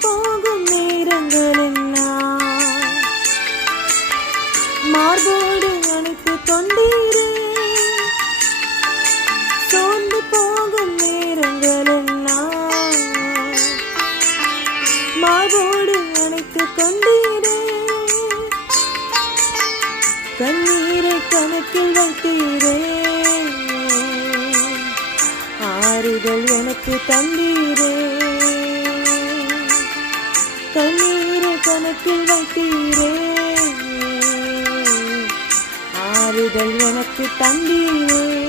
போகும் நேரங்களெல்லாம் மார்போடு அணைத்து கொண்டீரே. சோர்ந்து போகும் நேரங்களெல்லாம் மார்போடு அணைத்து கொண்டீரே. கண்ணீரை கணக்கில் வைத்தீரே. ஆறுதல் எனக்கு தந்தீரே. கண்ணீரை கணக்கில் வைத்தீரே. ஆறுதல் எனக்கு தந்தீரே.